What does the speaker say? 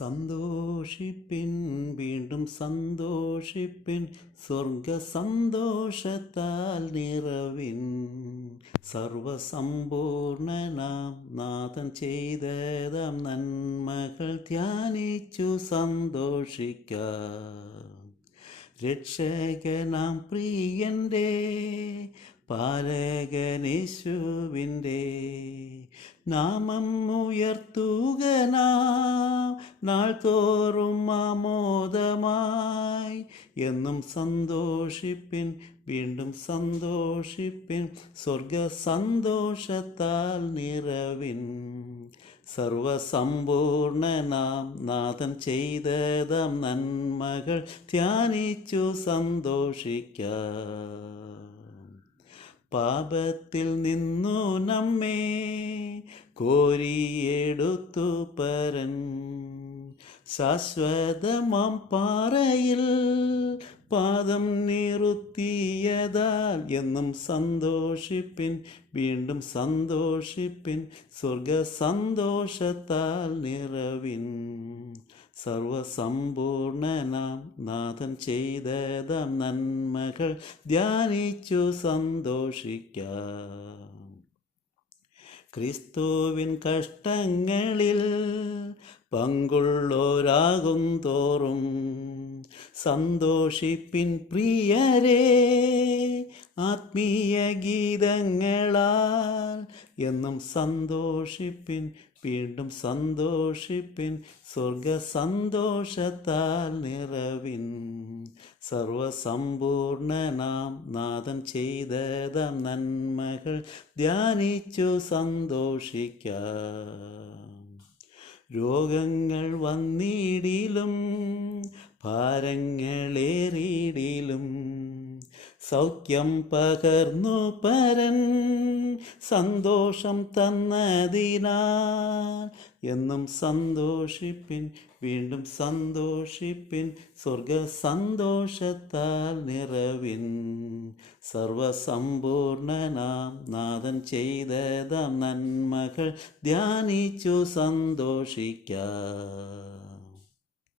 സന്തോഷിപ്പിൻ, വീണ്ടും സന്തോഷിപ്പിൻ, സ്വർഗ സന്തോഷത്താൽ നിറവിൻ. സർവസമ്പൂർണനാം നാഥൻ ചെയ്തതാം നന്മകൾ ധ്യാനിച്ചു സന്തോഷിക്കാം. രക്ഷകനാം പ്രിയൻ്റെ പാലകനേശുവിൻ്റെ നാമം ഉയർത്തുക നാം നാൾ തോറും ആമോദമായി. എന്നും സന്തോഷിപ്പിൻ, വീണ്ടും സന്തോഷിപ്പിൻ, സ്വർഗ സന്തോഷത്താൽ നിറവിൻ. സർവസമ്പൂർണനാം നാഥൻ ചെയ്തതാം നന്മകൾ ധ്യാനിച്ചു സന്തോഷിക്കാം. പാപത്തിൽ നിന്നു നമ്മെ കോരിയെടുത്തു പരൻ, ശാശ്വതമാം പാറയിൽ പാദം നിറുത്തിയതാൽ. എന്നും സന്തോഷിപ്പിൻ, വീണ്ടും സന്തോഷിപ്പിൻ, സ്വർഗ സന്തോഷത്താൽ നിറവിൻ. സർവസമ്പൂർണനാം നാഥൻ ചെയ്തതാം നന്മകൾ ധ്യാനിച്ചു സന്തോഷിക്കാം. ക്രിസ്തുവിൻ കഷ്ടങ്ങളിൽ പങ്കുള്ളോരാകും തോറും സന്തോഷിപ്പിൻ പ്രിയരേ ആത്മീയ ഗീതങ്ങളാൽ. എന്നും സന്തോഷിപ്പിൻ, വീണ്ടും സന്തോഷിപ്പിൻ, സ്വർഗ സന്തോഷത്താൽ നിറവിൻ. സർവസമ്പൂർണനാം നാഥൻ ചെയ്തതാം നന്മകൾ ധ്യാനിച്ചു സന്തോഷിക്കാം. രോഗങ്ങൾ വന്നിടിലും ഭാരങ്ങളേറിയിടിലും സൗഖ്യം പകർന്നു പരൻ സന്തോഷം തന്നതിനാൽ. എന്നും സന്തോഷിപ്പിൻ, വീണ്ടും സന്തോഷിപ്പിൻ, സ്വർഗ സന്തോഷത്താൽ നിറവിൻ. സർവസമ്പൂർണനാം നാഥൻ ചെയ്തതാം നന്മകൾ ധ്യാനിച്ചു സന്തോഷിക്കാം.